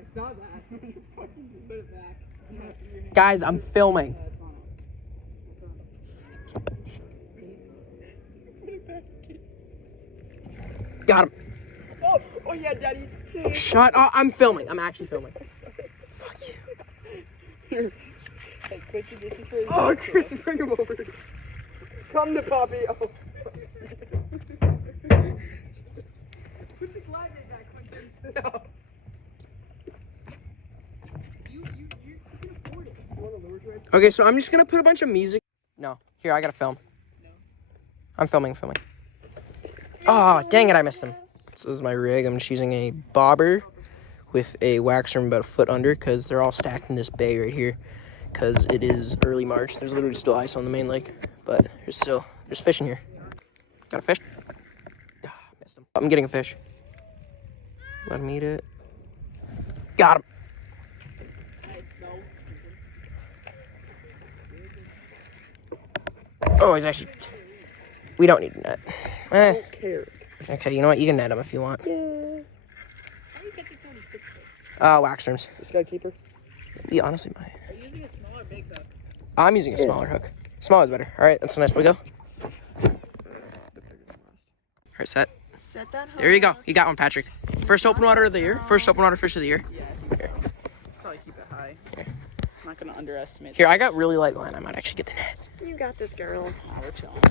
I saw that. Fucking put it back. Guys, I'm filming. Got him. Oh yeah, Daddy. Shut up. I'm filming. I'm actually filming. Fuck you. Here. Hey, Quincy, this is for you. Oh, Chris, bring him over. Come to Poppy. Oh. Put the glide in back, Quincy. No. You can afford it. You want to lure drive? Okay, so I'm just gonna put a bunch of music. No, here, I gotta film. No. I'm filming. Oh, dang it, I missed him. This is my rig. I'm just using a bobber with a wax worm about a foot under because they're all stacked in this bay right here because it is early March. There's literally still ice on the main lake, but there's fish in here. Got a fish? Ah, missed him. I'm getting a fish. Let him eat it. Got him. Oh, he's actually... We don't need a net. I don't care. Okay, you know what? You can net him if you want. Yeah. How do you get the 46? Wax worms. This guy keeper? We honestly might. Are you using a smaller big hook? I'm using a smaller hook. Smaller is better. All right, that's a nice way to go. All right, set. Set that hook. There you go. You got one, Patrick. First open water of the year. First open water fish of the year. Yeah, I think so. Probably keep it high. Here. I'm not going to underestimate Here, I got really light line. I might actually get the net. You got this, girl. Oh, we're chilling.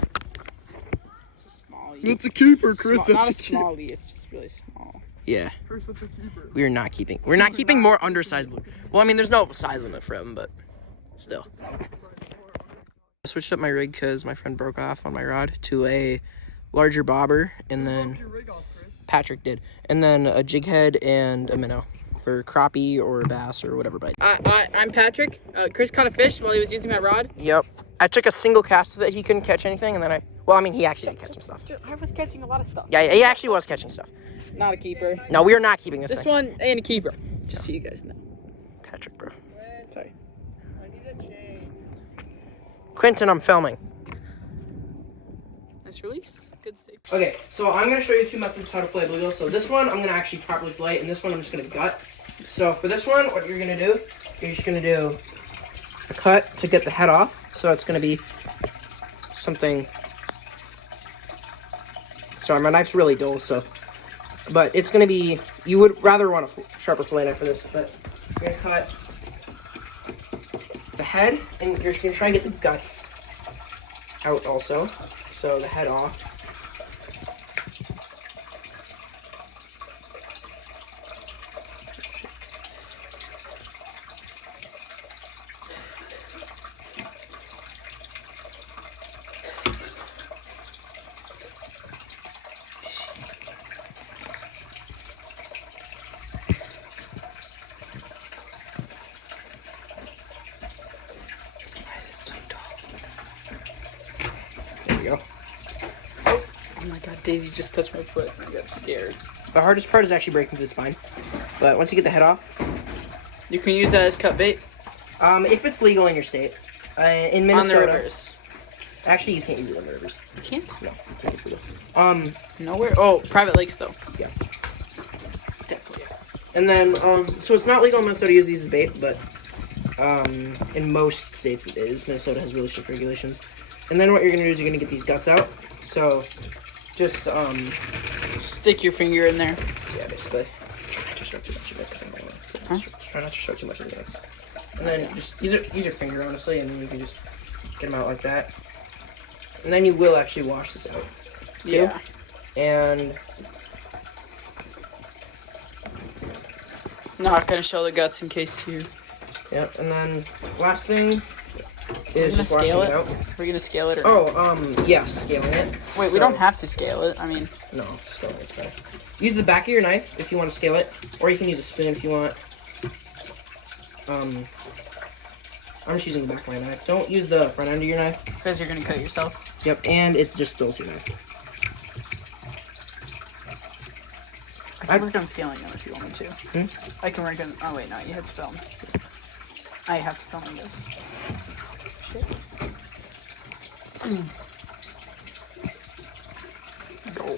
It's a small. That's a keeper, Chris. Not a small lee, it's just really small. Yeah. Chris, that's a keeper. We're not keeping more undersized blue. Well, I mean, there's no size limit for them, but still. I switched up my rig because my friend broke off on my rod to a larger bobber, and then Patrick did, and then a jig head and a minnow for crappie or bass or whatever bite. I'm Patrick. Chris caught a fish while he was using my rod. Yep. I took a single cast of it. He couldn't catch anything, and then he actually did catch some stuff. I was catching a lot of stuff. Yeah, he actually was catching stuff. Not a keeper. No, we are not keeping this This thing. one ain't a keeper. Just so you guys know. Patrick, bro. Sorry. I need a change. Quentin, I'm filming. Nice release. Good save. Okay, so I'm going to show you two methods of how to fillet bluegill. So this one, I'm going to actually properly fillet, and this one, I'm just going to gut. So for this one, what you're going to do, you're just going to do a cut to get the head off. So it's going to be something... Sorry, my knife's really dull, so... But it's going to be... You would rather want a sharper fillet knife for this, but you're going to cut the head, and you're going to try and get the guts out also. So the head off. Go. Oh my god, Daisy just touched my foot and I got scared. The hardest part is actually breaking through the spine. But once you get the head off... You can use that as cut bait? If it's legal in your state. In Minnesota... On the rivers. Actually, you can't use it on the rivers. You can't? No, you can't. It's legal. Nowhere? Oh, private lakes though. Yeah. Definitely. And then, so it's not legal in Minnesota to use these as bait, but in most states it is. Minnesota has really strict regulations. And then what you're going to do is you're going to get these guts out. So, just, stick your finger in there. Yeah, basically. Try not to show too much of it. Try not to show too much of the guts. And then just use your finger, honestly, and then you can just get them out like that. And then you will actually wash this out, too. Yeah. And... Not going to show the guts in case you... Yeah, and then last thing is just scale washing it. it out. We're gonna scale it or Yes, scaling it. Wait, we don't have to scale it. I mean, no, scaling it's better. Use the back of your knife if you want to scale it, or you can use a spoon if you want. I'm just using the back of my knife. Don't use the front end of your knife. because you're gonna cut yourself. Yep, and it just dulls your knife. I can work on scaling them if you want me to. I can work on. Oh wait, no, you have to film. I have to film this. Shit. Go.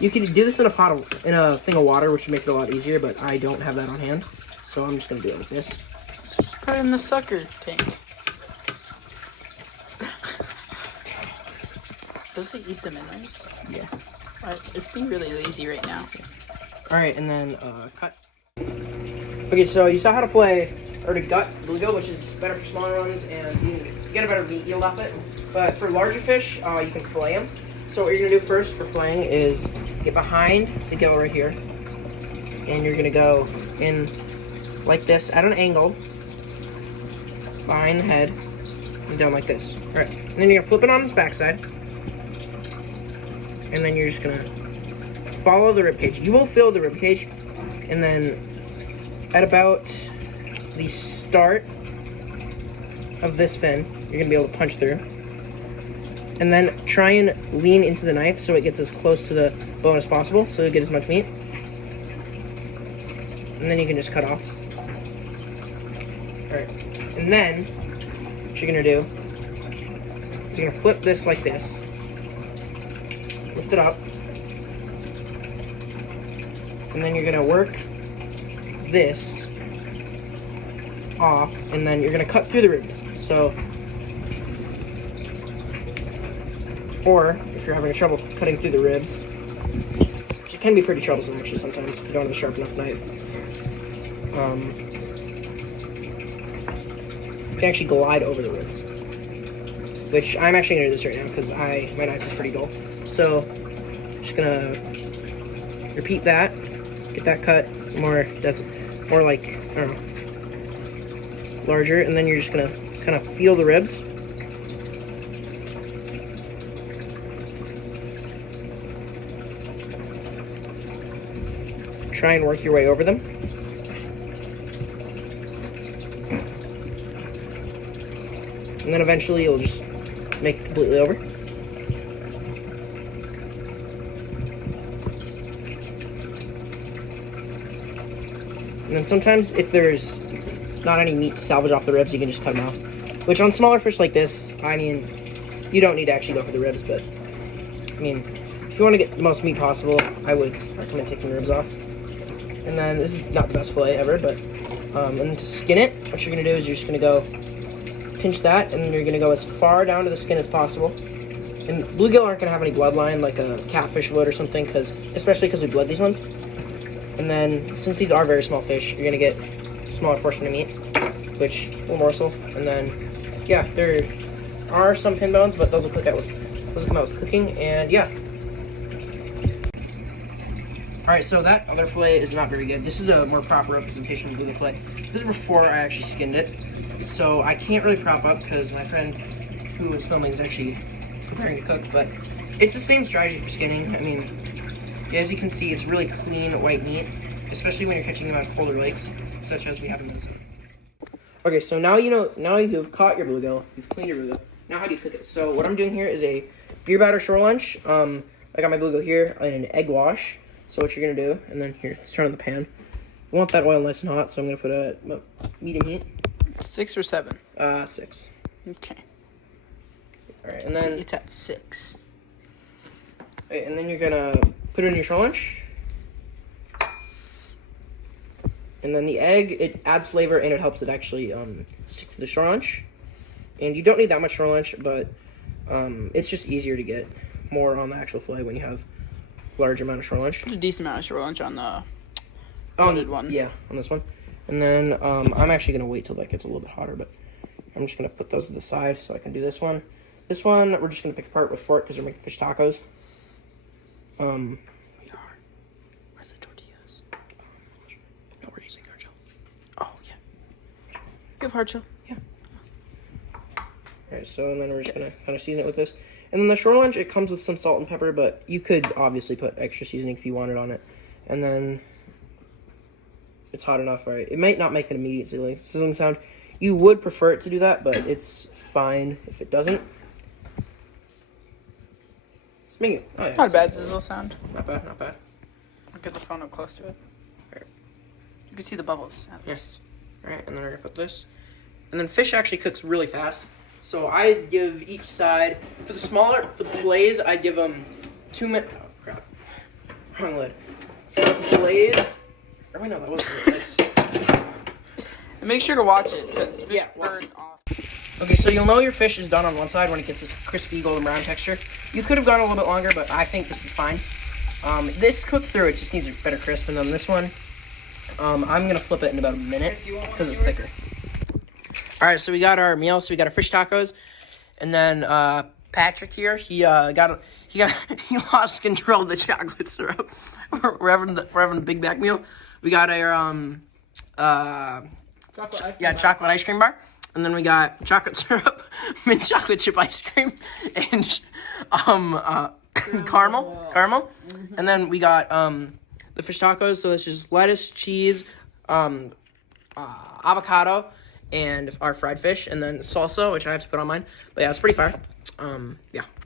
You can do this in a thing of water, which would make it a lot easier, but I don't have that on hand. So I'm just gonna do it like this. Just put it in the sucker tank. Does it eat the minnows? Yeah. It's being really lazy right now. Alright, and then cut. Okay, so you saw how to fillet, or to gut bluegill, which is better for smaller ones, and you get a better meat yield off it. But for larger fish, you can fillet them. So what you're gonna do first for filleting is get behind the gill right here, and you're gonna go in like this at an angle, behind the head, and down like this. Alright, and then you're gonna flip it on its backside, and then you're just gonna follow the rib cage. You will feel the rib cage, and then at about the start of this fin, you're gonna be able to punch through. And then try and lean into the knife so it gets as close to the bone as possible, so you get as much meat. And then you can just cut off. Alright. And then, what you're gonna do is you're gonna flip this like this. Lift it up. And then you're gonna work this off, and then you're gonna cut through the ribs. So, or if you're having trouble cutting through the ribs, which it can be pretty troublesome actually sometimes if you don't have a sharp enough knife, you can actually glide over the ribs, which I'm actually gonna do this right now because my knife is pretty dull. So, just gonna repeat that, get that cut more like, I don't know, larger, and then you're just gonna kind of feel the ribs. Try and work your way over them. And then eventually you'll just make it completely over. And then sometimes if there's not any meat to salvage off the ribs, you can just cut them off. Which on smaller fish like this, I mean, you don't need to actually go for the ribs, but I mean, if you want to get the most meat possible, I would recommend taking the ribs off. And then, this is not the best fillet ever, but, and to skin it, what you're going to do is you're just going to go pinch that, and you're going to go as far down to the skin as possible. And bluegill aren't going to have any bloodline like a catfish would or something, especially because we bled these ones. And then, since these are very small fish, you're going to get a smaller portion of meat, which, a little morsel. And then, yeah, there are some pin bones, but those will come out with cooking, and yeah. Alright, so that other fillet is not very good. This is a more proper representation of the bluegill fillet. This is before I actually skinned it. So I can't really prop up because my friend who was filming is actually preparing to cook, but it's the same strategy for skinning. I mean, as you can see, it's really clean white meat, especially when you're catching them out of colder lakes, such as we have in Minnesota. Okay, so now you've caught your bluegill, you've cleaned your bluegill. Now how do you cook it? So what I'm doing here is a beer batter shore lunch. I got my bluegill here in an egg wash. So what you're going to do, and then here, let's turn on the pan. You want that oil nice and hot, so I'm going to put a medium heat. 6 or 7? 6. Okay. Alright, and then it's at 6. Okay, and then you're going to put it in your shore lunch. And then the egg, it adds flavor and it helps it actually stick to the shore lunch. And you don't need that much shore lunch, but it's just easier to get more on the actual fillet when you have large amount of shore lunch. Put a decent amount of shore lunch on the gutted one. Yeah, on this one. And then I'm actually going to wait till that gets a little bit hotter, but I'm just going to put those to the side so I can do this one. This one, we're just going to pick apart with fork because we're making fish tacos. We are. Where's the tortillas? No, we're using hard shell. Oh, yeah. You have hard shell? Yeah. Alright, so and then we're just going to kind of season it with this. And then the shore lunch, it comes with some salt and pepper, but you could obviously put extra seasoning if you wanted on it. And then it's hot enough, right? It might not make an immediate sizzling sound. You would prefer it to do that, but it's fine if it doesn't. It's making Not a bad sizzle sound. Not bad, not bad. I'll get the phone up close to it. Right. You can see the bubbles. Yes. Alright, and then we're going to put this. And then fish actually cooks really fast. So I give each side, for the fillets, I give them 2 minutes. Oh, crap. Wrong lid. Fillets. Or wait, no, that wasn't it. And make sure to watch it because fish Yeah, watch burn off. Okay, so you'll know your fish is done on one side when it gets this crispy golden brown texture. You could have gone a little bit longer, but I think this is fine. This cooked through, it just needs a better crisp, and then this one, I'm gonna flip it in about a minute because it's thicker. All right, so we got our meal. So we got our fish tacos, and then Patrick here, he lost control of the chocolate syrup. we're having a Big Mac meal. We got our chocolate ice cream bar. And then we got chocolate syrup, mint chocolate chip ice cream, and caramel. And then we got the fish tacos. So it's just lettuce, cheese, avocado, and our fried fish, and then salsa, which I have to put on mine. But yeah, it's pretty fire. Yeah.